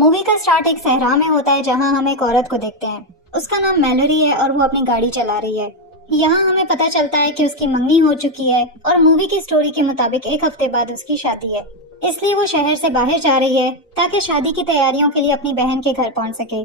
Movie का start एक सहरा में होता है जहां हम एक औरत को देखते हैं। उसका नाम मैलोरी है और वो अपनी गाड़ी चला रही है। यहाँ हमें पता चलता है कि उसकी मंगनी हो चुकी है और मूवी की स्टोरी के मुताबिक एक हफ्ते बाद उसकी शादी है, इसलिए वो शहर से बाहर जा रही है ताकि शादी की तैयारियों के लिए अपनी बहन के घर पहुंच सके।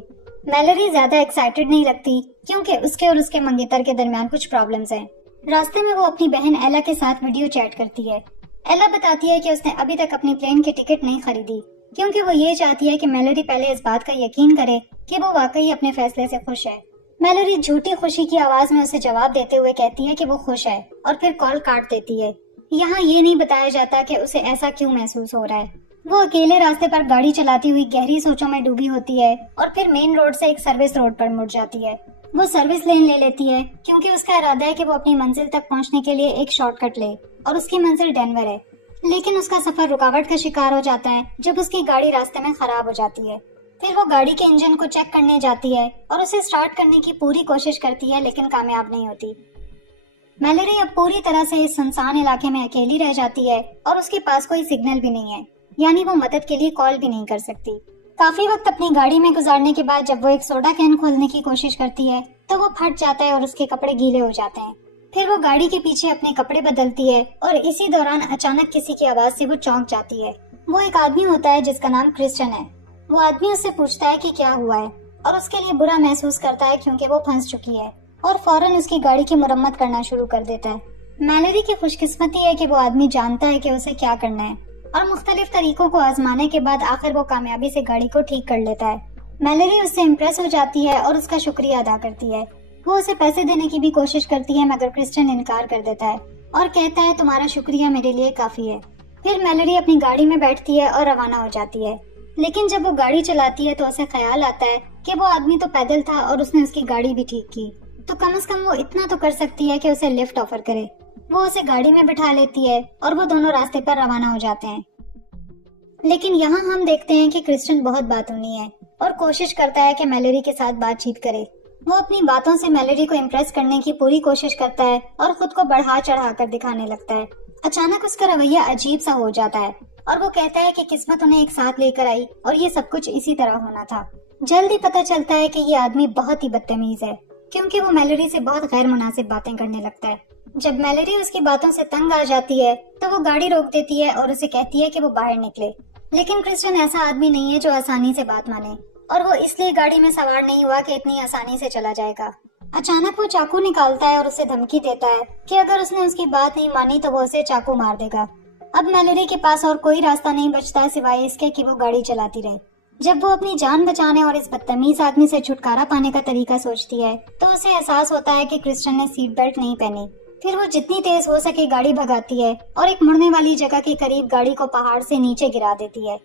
मैलोरी ज्यादा एक्साइटेड नहीं लगती क्योंकि उसके और उसके मंगेतर के दरमियान कुछ प्रॉब्लम्स हैं। रास्ते में वो अपनी बहन एला के साथ वीडियो चैट करती है। एला बताती है कि उसने अभी तक अपनी प्लेन की टिकट नहीं खरीदी क्योंकि वो ये चाहती है कि मैलोरी पहले इस बात का यकीन करे कि वो वाकई अपने फैसले से खुश है। मैलोरी झूठी खुशी की आवाज में उसे जवाब देते हुए कहती है कि वो खुश है और फिर कॉल काट देती है। यहाँ ये नहीं बताया जाता कि उसे ऐसा क्यों महसूस हो रहा है। वो अकेले रास्ते पर गाड़ी चलाती हुई गहरी सोचों में डूबी होती है और फिर मेन रोड से एक सर्विस रोड पर मुड़ जाती है। वो सर्विस लेन ले लेती है क्योंकि उसका इरादा है कि वो अपनी मंजिल तक पहुंचने के लिए एक शॉर्टकट ले और उसकी मंजिल डेनवर है। लेकिन उसका सफर रुकावट का शिकार हो जाता है जब उसकी गाड़ी रास्ते में खराब हो जाती है। फिर वो गाड़ी के इंजन को चेक करने जाती है और उसे स्टार्ट करने की पूरी कोशिश करती है लेकिन कामयाब नहीं होती। मैलोरी अब पूरी तरह से इस सुनसान इलाके में अकेली रह जाती है और उसके पास कोई सिग्नल भी नहीं है, यानी वो मदद के लिए कॉल भी नहीं कर सकती। काफी वक्त अपनी गाड़ी में गुजारने के बाद जब वो एक सोडा कैन खोलने की कोशिश करती है तो वो फट जाता है और उसके कपड़े गीले हो जाते हैं। फिर वो गाड़ी के पीछे अपने कपड़े बदलती है और इसी दौरान अचानक किसी की आवाज से वो चौंक जाती है। वो एक आदमी होता है जिसका नाम क्रिश्चियन है। वो आदमी उससे पूछता है कि क्या हुआ है और उसके लिए बुरा महसूस करता है क्योंकि वो फंस चुकी है और फौरन उसकी गाड़ी की मुरम्मत करना शुरू कर देता है। मैलोरी की खुशकिस्मती है कि वो आदमी जानता है कि उसे क्या करना है और मुख्तलिफ तरीकों को आजमाने के बाद आखिर वो कामयाबी से गाड़ी को ठीक कर लेता है। मैलोरी उससे इम्प्रेस हो जाती है और उसका शुक्रिया अदा करती है। वो उसे पैसे देने की भी कोशिश करती है मगर क्रिश्चियन इनकार कर देता है और कहता है तुम्हारा शुक्रिया मेरे लिए काफी है। फिर मैलोरी अपनी गाड़ी में बैठती है और रवाना हो जाती है। लेकिन जब वो गाड़ी चलाती है तो उसे ख्याल आता है कि वो आदमी तो पैदल था और उसने उसकी गाड़ी भी ठीक की, तो कम से कम वो इतना तो कर सकती है कि उसे लिफ्ट ऑफर करे। वो उसे गाड़ी में बिठा लेती है और वो दोनों रास्ते पर रवाना हो जाते हैं। लेकिन यहाँ हम देखते हैं कि क्रिश्चियन बहुत बातूनी है और कोशिश करता है कि मैलोरी के साथ बातचीत करे। वो अपनी बातों से मैलोरी को इम्प्रेस करने की पूरी कोशिश करता है और खुद को बढ़ा चढ़ा कर दिखाने लगता है। अचानक उसका रवैया अजीब सा हो जाता है और वो कहता है कि किस्मत उन्हें एक साथ लेकर आई और ये सब कुछ इसी तरह होना था। जल्द ही पता चलता है कि ये आदमी बहुत ही बदतमीज है क्योंकि वो मैलोरी से बहुत गैर मुनासिब बातें करने लगता है। जब मैलोरी उसकी बातों से तंग आ जाती है तो वो गाड़ी रोक देती है और उसे कहती है कि वो बाहर निकले। लेकिन क्रिश्चियन ऐसा आदमी नहीं है जो आसानी से बात माने और वो इसलिए गाड़ी में सवार नहीं हुआ कि इतनी आसानी से चला जाएगा। अचानक वो चाकू निकालता है और उसे धमकी देता है कि अगर उसने उसकी बात नहीं मानी तो वो उसे चाकू मार देगा। अब मैलोरी के पास और कोई रास्ता नहीं बचता सिवाय इसके कि वो गाड़ी चलाती रहे। जब वो अपनी जान बचाने और इस बदतमीज आदमी से छुटकारा पाने का तरीका सोचती है तो उसे एहसास होता है कि क्रिश्चियन ने सीट बेल्ट नहीं पहनी। फिर वो जितनी तेज हो सके गाड़ी भगाती है और एक मुड़ने वाली जगह के करीब गाड़ी को पहाड़ से नीचे गिरा देती है।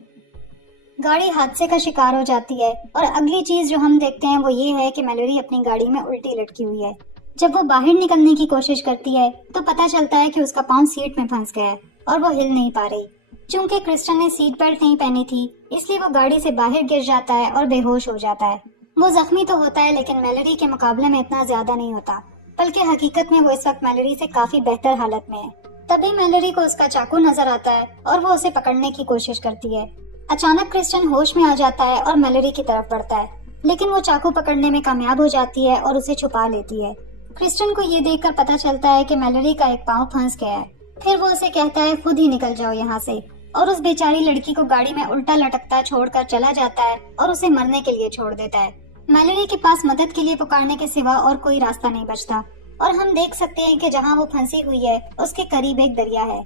गाड़ी हादसे का शिकार हो जाती है और अगली चीज जो हम देखते हैं वो ये है कि मैलोरी अपनी गाड़ी में उल्टी लटकी हुई है। जब वो बाहर निकलने की कोशिश करती है तो पता चलता है कि उसका पाँव सीट में फंस गया है और वो हिल नहीं पा रही। चूंकि क्रिश्चियन ने सीट बेल्ट नहीं पहनी थी इसलिए वो गाड़ी से बाहर गिर जाता है और बेहोश हो जाता है। वो जख्मी तो होता है लेकिन मैलोरी के मुकाबले में इतना ज्यादा नहीं होता, बल्कि हकीकत में वो इस वक्त मैलोरी से काफी बेहतर हालत में है। तभी मैलोरी को उसका चाकू नजर आता है और वो उसे पकड़ने की कोशिश करती है। अचानक क्रिश्चियन होश में आ जाता है और मैलोरी की तरफ बढ़ता है, लेकिन वो चाकू पकड़ने में कामयाब हो जाती है और उसे छुपा लेती है। क्रिश्चियन को ये देखकर पता चलता है कि मैलोरी का एक पाँव फंस गया है। फिर वो उसे कहता है खुद ही निकल जाओ यहाँ से, और उस बेचारी लड़की को गाड़ी में उल्टा लटकता छोड़कर चला जाता है और उसे मरने के लिए छोड़ देता है। मैलोरी के पास मदद के लिए पुकारने के सिवा और कोई रास्ता नहीं बचता और हम देख सकते हैं कि जहाँ वो फंसी हुई है उसके करीब एक दरिया है।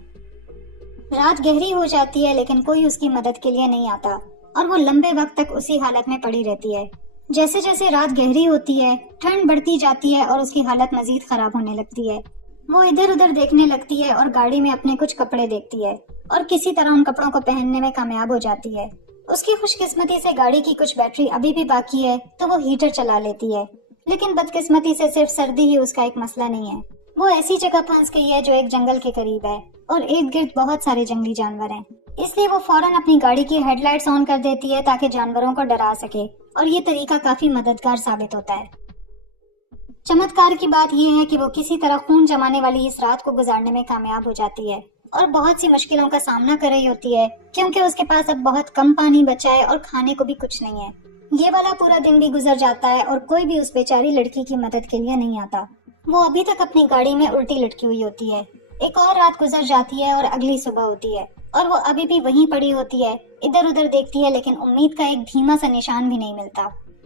रात गहरी हो जाती है लेकिन कोई उसकी मदद के लिए नहीं आता और वो लंबे वक्त तक उसी हालत में पड़ी रहती है। जैसे जैसे रात गहरी होती है ठंड बढ़ती जाती है और उसकी हालत मजीद खराब होने लगती है। वो इधर उधर देखने लगती है और गाड़ी में अपने कुछ कपड़े देखती है और किसी तरह उन कपड़ों को पहनने में कामयाब हो जाती है। उसकी खुशकिस्मती से गाड़ी की कुछ बैटरी अभी भी बाकी है तो वो हीटर चला लेती है, लेकिन बदकिस्मती से सिर्फ सर्दी ही उसका एक मसला नहीं है। वो ऐसी जगह फंस गई है जो एक जंगल के करीब है और इर्द गिर्द बहुत सारे जंगली जानवर हैं। इसलिए वो फौरन अपनी गाड़ी की हेडलाइट्स ऑन कर देती है ताकि जानवरों को डरा सके और ये तरीका काफी मददगार साबित होता है। चमत्कार की बात यह है कि वो किसी तरह खून जमाने वाली इस रात को गुजारने में कामयाब हो जाती है और बहुत सी मुश्किलों का सामना कर रही होती है क्योंकि उसके पास अब बहुत कम पानी बचा है और खाने को भी कुछ नहीं है। ये वाला पूरा दिन भी गुजर जाता है और कोई भी उस बेचारी लड़की की मदद के लिए नहीं आता। वो अभी तक अपनी गाड़ी में उल्टी लटकी हुई होती है। एक और रात गुजर जाती है और अगली सुबह होती है और वो अभी भी वहीं पड़ी होती है। इधर उधर देखती है लेकिन उम्मीद का एक धीमा सा निशान भी नहीं मिलता।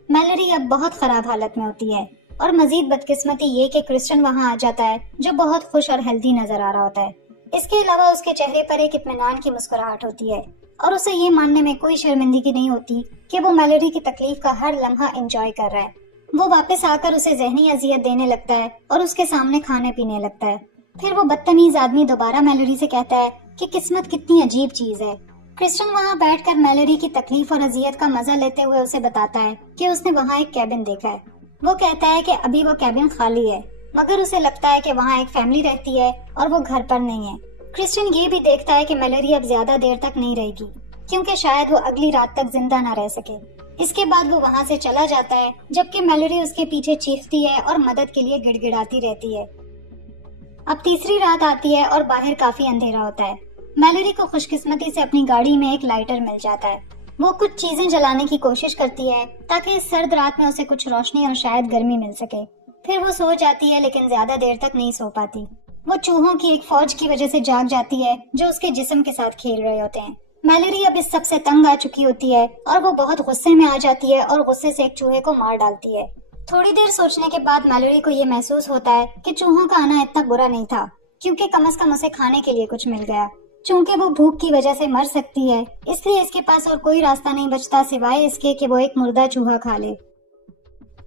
मैलोरी अब बहुत खराब हालत में होती है और मजीद बदकिस्मती ये कि क्रिस्टियन वहाँ आ जाता है जो बहुत खुश और हेल्दी नजर आ रहा होता है। इसके अलावा उसके चेहरे पर एक इत्मीनान की मुस्कुराहट होती है और उसे ये मानने में कोई शर्मिंदगी नहीं होती कि वो मैलोरी की तकलीफ का हर लम्हा एंजॉय कर रहा है। वो वापस आकर उसे जहनी अजियत देने लगता है और उसके सामने खाने पीने लगता है। फिर वो बदतमीज आदमी दोबारा मैलोरी से कहता है कि किस्मत कितनी अजीब चीज है। क्रिस्टियन वहाँ बैठकर मैलोरी की तकलीफ और अजियत का मजा लेते हुए उसे बताता है कि उसने वहाँ एक कैबिन देखा है। वो कहता है कि अभी वो कैबिन खाली है मगर उसे लगता है कि वहाँ एक फैमिली रहती है और वो घर पर नहीं है। क्रिस्टियन ये भी देखता है कि मैलोरी अब ज्यादा देर तक नहीं रहेगी क्योंकि शायद वो अगली रात तक जिंदा न रह सके। इसके बाद वो वहाँ से चला जाता है जबकि मैलोरी उसके पीछे चीखती है और मदद के लिए गिड़गिड़ाती रहती है। अब तीसरी रात आती है और बाहर काफी अंधेरा होता है। मैलोरी को खुशकिस्मती से अपनी गाड़ी में एक लाइटर मिल जाता है। वो कुछ चीजें जलाने की कोशिश करती है ताकि इस सर्द रात में उसे कुछ रोशनी और शायद गर्मी मिल सके। फिर वो सो जाती है लेकिन ज्यादा देर तक नहीं सो पाती। वो चूहों की एक फौज की वजह से जाग जाती है जो उसके जिस्म के साथ खेल रहे होते हैं। मैलोरी अब इस सब से तंग आ चुकी होती है और वो बहुत गुस्से में आ जाती है और गुस्से से एक चूहे को मार डालती है। थोड़ी देर सोचने के बाद मैलोरी को ये महसूस होता है कि चूहों का आना इतना बुरा नहीं था क्योंकि कम से कम उसे खाने के लिए कुछ मिल गया। चूंकि वो भूख की वजह से मर सकती है इसलिए इसके पास और कोई रास्ता नहीं बचता सिवाय इसके कि वो एक मुर्दा चूहा खा ले।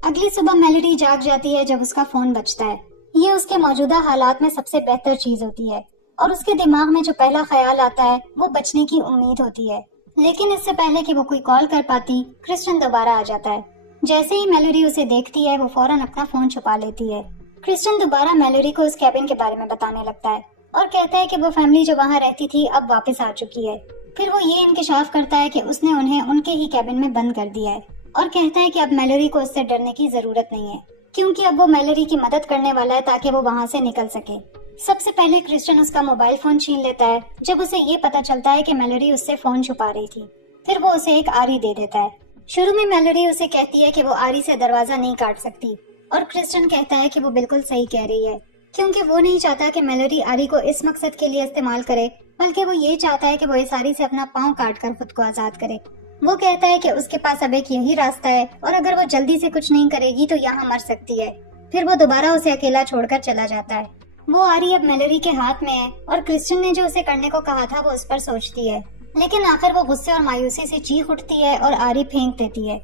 अगली सुबह मैलोरी जाग जाती है जब उसका फोन बजता है। ये उसके मौजूदा हालात में सबसे बेहतर चीज होती है और उसके दिमाग में जो पहला ख्याल आता है वो बचने की उम्मीद होती है। लेकिन इससे पहले कि वो कोई कॉल कर पाती क्रिस्टियन दोबारा आ जाता है। जैसे ही मैलोरी उसे देखती है वो फौरन अपना फोन छुपा लेती है। क्रिस्टियन दोबारा मैलोरी को उस कैबिन के बारे में बताने लगता है और कहता है कि वो फैमिली जो वहाँ रहती थी अब वापस आ चुकी है। फिर वो ये इंकशाफ करता है कि उसने उन्हें उनके ही कैबिन में बंद कर दिया है और कहता है कि अब मैलोरी को उससे डरने की जरूरत नहीं है क्योंकि अब वो मैलोरी की मदद करने वाला है ताकि वो वहाँ से निकल सके। सबसे पहले क्रिस्टियन उसका मोबाइल फोन छीन लेता है जब उसे ये पता चलता है कि मैलोरी उससे फोन छुपा रही थी। फिर वो उसे एक आरी दे देता है। शुरू में मैलोरी उसे कहती है कि वो आरी से दरवाजा नहीं काट सकती और क्रिस्टियन कहता है कि वो बिल्कुल सही कह रही है क्योंकि वो नहीं चाहता कि मैलोरी आरी को इस मकसद के लिए इस्तेमाल करे बल्कि वो ये चाहता है कि वो इस आरी से अपना पाँव काट कर खुद को आजाद करे। वो कहता है कि उसके पास अब एक यही रास्ता है और अगर वो जल्दी से कुछ नहीं करेगी तो यहाँ मर सकती है। फिर वो दोबारा उसे अकेला छोड़कर चला जाता है। वो आरी अब मैलोरी के हाथ में है और क्रिस्टियन ने जो उसे करने को कहा था वो उस पर सोचती है लेकिन आखिर वो गुस्से और मायूसी से चीख उठती है और आरी फेंक देती है।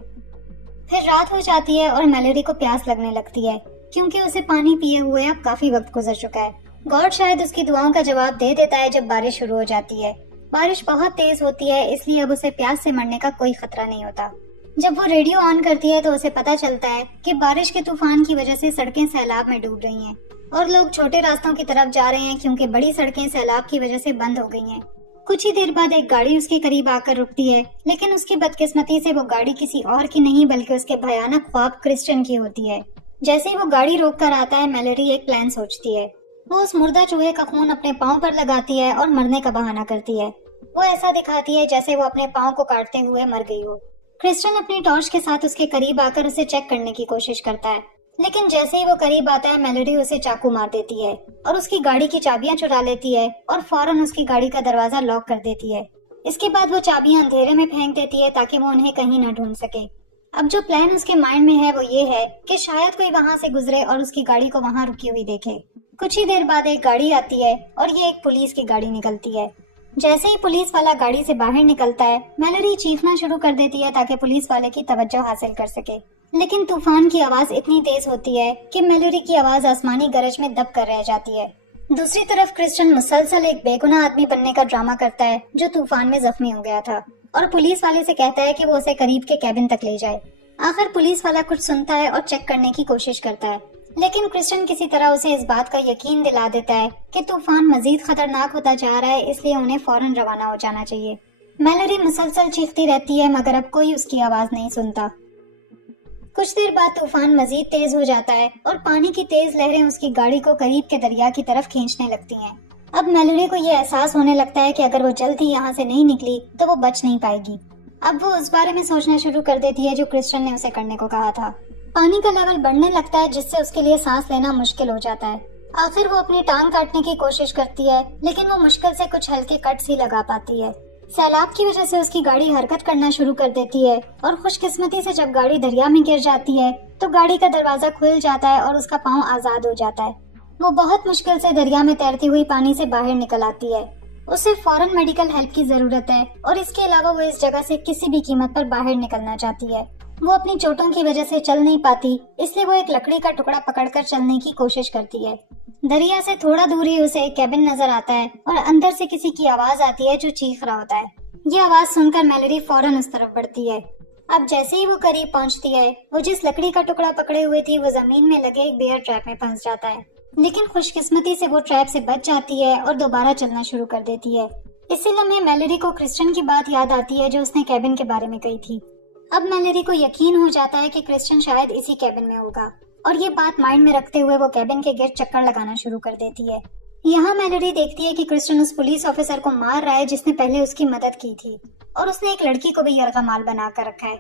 फिर रात हो जाती है और मैलोरी को प्यास लगने लगती है क्योंकि उसे पानी पिए हुए अब काफी वक्त गुजर चुका है। गॉड शायद उसकी दुआओं का जवाब दे देता है जब बारिश शुरू हो जाती है। बारिश बहुत तेज होती है इसलिए अब उसे प्यास से मरने का कोई खतरा नहीं होता। जब वो रेडियो ऑन करती है तो उसे पता चलता है कि बारिश के तूफान की वजह से सड़कें सैलाब में डूब रही हैं और लोग छोटे रास्तों की तरफ जा रहे हैं क्योंकि बड़ी सड़कें सैलाब की वजह से बंद हो गई हैं। कुछ ही देर बाद एक गाड़ी उसके करीब आकर रुकती है लेकिन उसकी बदकिस्मती से वो गाड़ी किसी और की नहीं बल्कि उसके भयानक ख्वाब क्रिस्टियन की होती है। जैसे ही वो गाड़ी रोक कर आता है मैलोरी एक प्लान सोचती है। वो उस मुर्दा चूहे का खून अपने पाँव पर लगाती है और मरने का बहाना करती है। वो ऐसा दिखाती है जैसे वो अपने पाँव को काटते हुए मर गई हो। क्रिस्टियन अपनी टॉर्च के साथ उसके करीब आकर उसे चेक करने की कोशिश करता है लेकिन जैसे ही वो करीब आता है मैलोरी उसे चाकू मार देती है और उसकी गाड़ी की चाबियां चुरा लेती है और फौरन उसकी गाड़ी का दरवाजा लॉक कर देती है। इसके बाद वो चाबियां अंधेरे में फेंक देती है ताकि वो उन्हें कहीं न ढूंढ सके। अब जो प्लान उसके माइंड में है वो ये है कि शायद कोई वहाँ से गुजरे और उसकी गाड़ी को वहाँ रुकी हुई देखे। कुछ ही देर बाद एक गाड़ी आती है और ये एक पुलिस की गाड़ी निकलती है। जैसे ही पुलिस वाला गाड़ी से बाहर निकलता है मैलोरी चीखना शुरू कर देती है ताकि पुलिस वाले की तवज्जो हासिल कर सके लेकिन तूफान की आवाज इतनी तेज होती है कि मैलोरी की आवाज आसमानी गरज में दब कर रह जाती है। दूसरी तरफ क्रिस्टियन मुसलसल एक बेगुनाह आदमी बनने का ड्रामा करता है जो तूफान में जख्मी हो गया था और पुलिस वाले से कहता है कि वो उसे करीब के कैबिन तक ले जाए। आखिर पुलिस वाला कुछ सुनता है और चेक करने की कोशिश करता है लेकिन क्रिस्टियन किसी तरह उसे इस बात का यकीन दिला देता है कि तूफान मजीद खतरनाक होता जा रहा है इसलिए उन्हें फौरन रवाना हो जाना चाहिए। मैलोरी मुसलसल चीखती रहती है मगर अब कोई उसकी आवाज नहीं सुनता। कुछ देर बाद तूफान मजीद तेज हो जाता है और पानी की तेज लहरें उसकी गाड़ी को करीब के दरिया की तरफ खींचने लगती हैं। अब मेलोडी को ये एहसास होने लगता है कि अगर वो जल्द ही यहाँ से नहीं निकली तो वो बच नहीं पाएगी। अब वो उस बारे में सोचना शुरू कर देती है जो क्रिस्टियन ने उसे करने को कहा था। पानी का लेवल बढ़ने लगता है जिससे उसके लिए सांस लेना मुश्किल हो जाता है। आखिर वो अपनी टांग काटने की कोशिश करती है लेकिन वो मुश्किल से कुछ हल्के कट्स ही लगा पाती है। सैलाब की वजह से उसकी गाड़ी हरकत करना शुरू कर देती है और खुशकिस्मती से जब गाड़ी दरिया में गिर जाती है तो गाड़ी का दरवाजा खुल जाता है और उसका पाँव आजाद हो जाता है। वो बहुत मुश्किल से दरिया में तैरती हुई पानी से बाहर निकल आती है। उसे फौरन मेडिकल हेल्प की जरूरत है और इसके अलावा वो इस जगह से किसी भी कीमत पर बाहर निकलना चाहती है। वो अपनी चोटों की वजह से चल नहीं पाती, इसलिए वो एक लकड़ी का टुकड़ा पकड़कर चलने की कोशिश करती है। दरिया से थोड़ा दूर ही उसे एक कैबिन नजर आता है और अंदर से किसी की आवाज आती है जो चीख रहा होता है। ये आवाज सुनकर मेलोडी फौरन उस तरफ बढ़ती है। अब जैसे ही वो करीब पहुंचती है, वो जिस लकड़ी का टुकड़ा पकड़े हुए थी वो जमीन में लगे एक बेयर ट्रैप में फंस जाता है, लेकिन खुशकिस्मती से वो ट्रैप से बच जाती है और दोबारा चलना शुरू कर देती है। इसी लम्हे मेलोडी को क्रिस्टियन की बात याद आती है जो उसने कैबिन के बारे में कही थी। अब मेलोडी को यकीन हो जाता है कि क्रिस्टियन शायद इसी कैबिन में होगा और ये बात माइंड में रखते हुए वो कैबिन के गिर्द चक्कर लगाना शुरू कर देती है। यहाँ मेलोडी देखती है कि क्रिस्टियन उस पुलिस ऑफिसर को मार रहा है जिसने पहले उसकी मदद की थी और उसने एक लड़की को भी यरगमाल बना कर रखा है।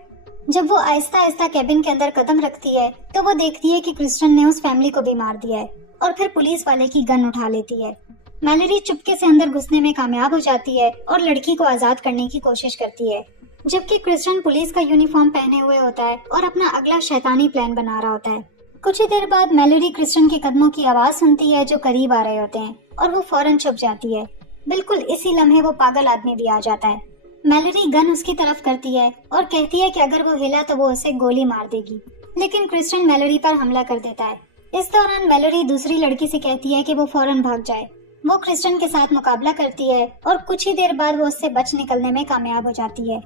जब वो आहिस्ता आहिस्ता कैबिन के अंदर कदम रखती है तो वो देखती है कि क्रिस्टियन ने उस फैमिली को भी मार दिया है और फिर पुलिस वाले की गन उठा लेती है। मेलोडी चुपके से अंदर घुसने में कामयाब हो जाती है और लड़की को आजाद करने की कोशिश करती है, जबकि क्रिस्टियन पुलिस का यूनिफॉर्म पहने हुए होता है और अपना अगला शैतानी प्लान बना रहा होता है। कुछ ही देर बाद मेलोडी क्रिस्टियन के कदमों की आवाज सुनती है जो करीब आ रहे होते हैं और वो फौरन छुप जाती है। बिल्कुल इसी लम्हे वो पागल आदमी भी आ जाता है। मेलोडी गन उसकी तरफ करती है और कहती है कि अगर वो हिला तो वो उसे गोली मार देगी, लेकिन क्रिस्टियन मेलोडी पर हमला कर देता है। इस दौरान मेलोडी दूसरी लड़की से कहती है कि वो फौरन भाग जाए। वो क्रिस्टियन के साथ मुकाबला करती है और कुछ ही देर बाद वो उससे बच निकलने में कामयाब हो जाती है।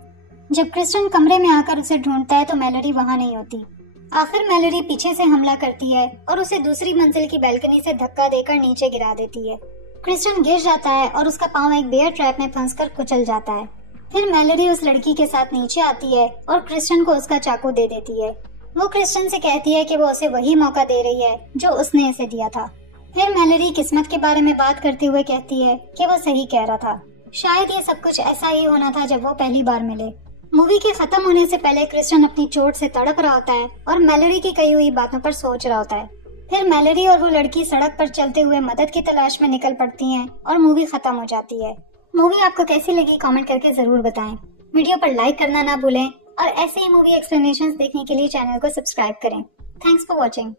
जब क्रिस्टियन कमरे में आकर उसे ढूंढता है तो मेलोडी वहाँ नहीं होती। आखिर मेलोडी पीछे से हमला करती है और उसे दूसरी मंजिल की बैल्कनी से धक्का देकर नीचे गिरा देती है। क्रिस्टियन गिर जाता है और उसका पाँव एक बेयर ट्रैप में फंसकर कुचल जाता है। फिर मेलोडी उस लड़की के साथ नीचे आती है और क्रिस्टियन को उसका चाकू दे देती है। वो क्रिस्टियन से कहती है कि वो उसे वही मौका दे रही है जो उसने इसे दिया था। फिर मेलोडी किस्मत के बारे में बात करते हुए कहती है कि वो सही कह रहा था, शायद ये सब कुछ ऐसा ही होना था जब वो पहली बार मिले। मूवी के खत्म होने से पहले क्रिस्टियन अपनी चोट से तड़प रहा होता है और मेलोडी की कही हुई बातों पर सोच रहा होता है। फिर मेलोडी और वो लड़की सड़क पर चलते हुए मदद की तलाश में निकल पड़ती हैं और मूवी खत्म हो जाती है। मूवी आपको कैसी लगी कमेंट करके जरूर बताएं। वीडियो पर लाइक करना ना भूलें और ऐसे ही मूवी एक्सप्लेनेशंस देखने के लिए चैनल को सब्सक्राइब करें। Thanks for watching.